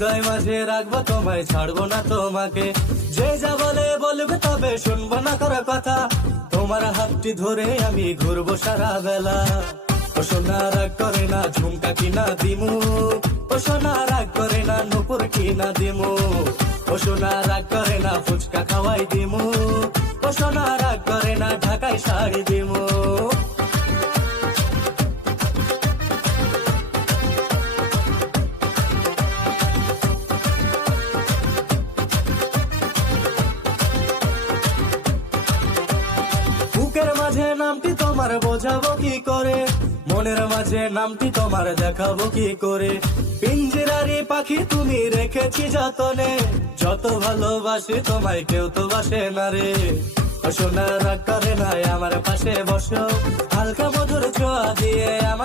হৃদয় মাঝে রাখব, তোমায় ছাড়বো না তোমাকে। যে যা বলে বলবে তবে শুনব না করা কথা। তোমার হাতটি ধরে আমি ঘুরবো সারা বেলা ও সোনা, রাগ করে না, ঝুমকা কিনা দিমু? ও সোনা, রাগ করে না, নুপুর কিনা দিমু? ও সোনা, রাগ করে না, ফুচকা খাওয়াই দিমু? ও সোনা, রাগ করে না, ঢাকায় শাড়ি দিমু? মাঝে নামটি তোমার বোঝাবো কি করে? মনের মাঝে নামটি তোমার দেখাবো কি করে? পিঞ্জিরারি পাখি তুমি রেখেছি যতনে, যত ভালোবাসি তোমায় কেউ তো বাসে না রে। সোনার করে নাই আমার পাশে বসো, হালকা মধুর ছোঁয়া দিয়ে